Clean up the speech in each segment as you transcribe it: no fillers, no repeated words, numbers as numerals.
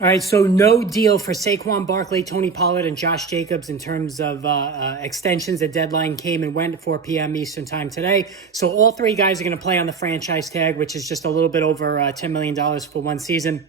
All right, so no deal for Saquon Barkley, Tony Pollard, and Josh Jacobs in terms of extensions. The deadline came and went at 4 p.m. Eastern time today. So all three guys are going to play on the franchise tag, which is just a little bit over $10 million for one season.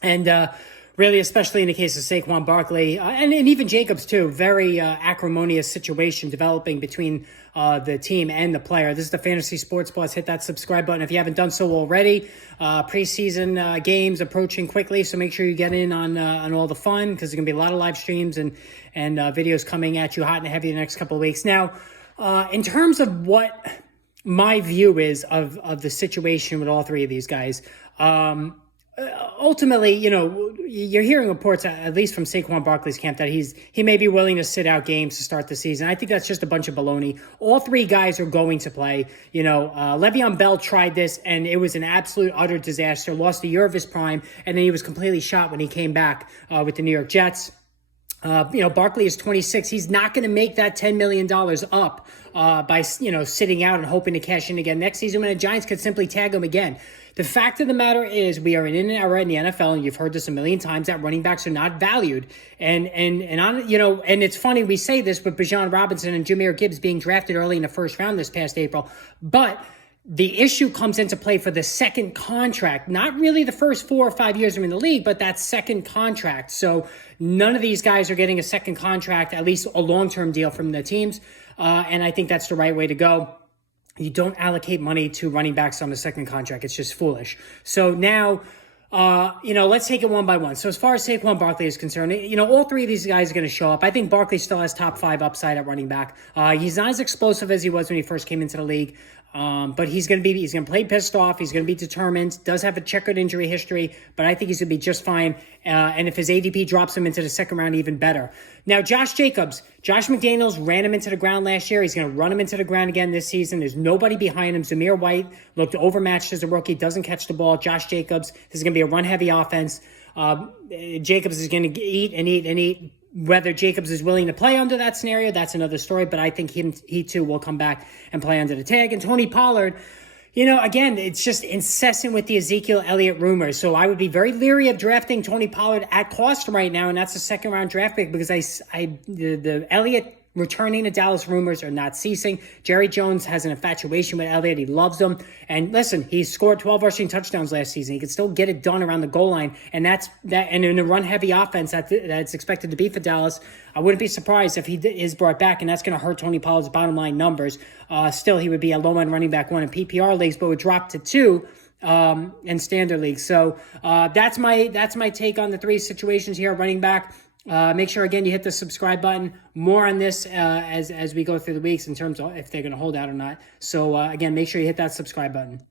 And really, especially in the case of Saquon Barkley and even Jacobs too, very acrimonious situation developing between the team and the player. This is the Fantasy Sports Plus. Hit that subscribe button if you haven't done so already. Preseason games approaching quickly, so make sure you get in on all the fun, because there's going to be a lot of live streams and videos coming at you hot and heavy the next couple of weeks. Now, in terms of what my view is of the situation with all three of these guys, ultimately, you're hearing reports, at least from Saquon Barkley's camp, that he may be willing to sit out games to start the season. I think that's just a bunch of baloney. All three guys are going to play. Le'Veon Bell tried this, and it was an absolute, utter disaster. Lost a year of his prime, and then he was completely shot when he came back with the New York Jets. Barkley is 26. He's not going to make that $10 million up by, sitting out and hoping to cash in again next season when the Giants could simply tag him again. The fact of the matter is, we are in an era in the NFL, and you've heard this a million times, that running backs are not valued. And it's funny we say this with Bijan Robinson and Jahmyr Gibbs being drafted early in the first round this past April, but the issue comes into play for the second contract, not really the first 4 or 5 years they're in the league, but that second contract. So none of these guys are getting a second contract, at least a long-term deal from the teams. And I think that's the right way to go. You don't allocate money to running backs on the second contract. It's just foolish. So now, let's take it one by one. So as far as Saquon Barkley is concerned, all three of these guys are going to show up. I think Barkley still has top 5 upside at running back. He's not as explosive as he was when he first came into the league. But he's going to play pissed off. He's going to be determined, does have a checkered injury history, but I think he's going to be just fine. And if his ADP drops him into the second round, even better. Now, Josh Jacobs, Josh McDaniels ran him into the ground last year. He's going to run him into the ground again this season. There's nobody behind him. Zamir White looked overmatched as a rookie, doesn't catch the ball. Josh Jacobs, this is going to be a run-heavy offense. Jacobs is going to eat and eat and eat. Whether Jacobs is willing to play under that scenario, that's another story, but I think he too will come back and play under the tag. And Tony Pollard, again, it's just incessant with the Ezekiel Elliott rumors. So I would be very leery of drafting Tony Pollard at cost right now, and that's a second-round draft pick, because the Elliott returning to Dallas rumors are not ceasing. Jerry Jones has an infatuation with Elliott. He loves him. And listen, he scored 12 rushing touchdowns last season. He can still get it done around the goal line. And and in a run-heavy offense that's expected to be for Dallas, I wouldn't be surprised if he is brought back, and that's going to hurt Tony Pollard's bottom line numbers. Still, he would be a low-end running back 1 in PPR leagues, but would drop to 2 in standard leagues. So that's my take on the three situations here, running back. Make sure, again, you hit the subscribe button. More on this as we go through the weeks in terms of if they're going to hold out or not. So, again, make sure you hit that subscribe button.